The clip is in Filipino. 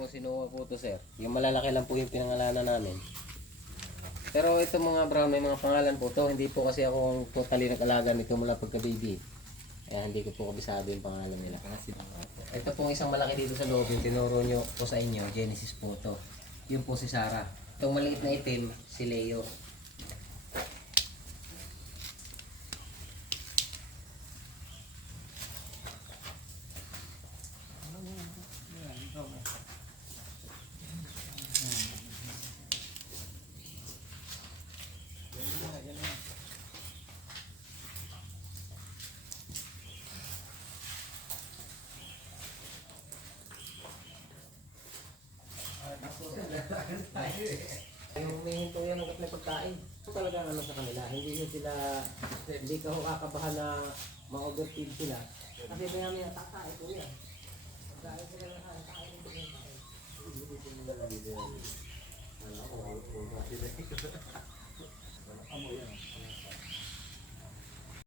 po sinuha po to sir. Yung malalaki lang po yung pinangalanan namin. Pero ito mga brown, may mga pangalan po to. Hindi po kasi ako totally nag-alaga nito mula pagka-baby. Kaya hindi ko po kabisado yung pangalan nila. Ito pong isang malaki dito sa loob, yung tinuro nyo po sa inyo, Genesis po to. Yun po si Sarah. Itong maliit na itim, si Leo. Yung humihinto yan hanggat may pagkain. Talagang ano sa kanila, hindi ka ho kakabahan na ma-overfeed sila. Kasi kaya may natakain ko yan. Pagkain sila na kain ito yung kain.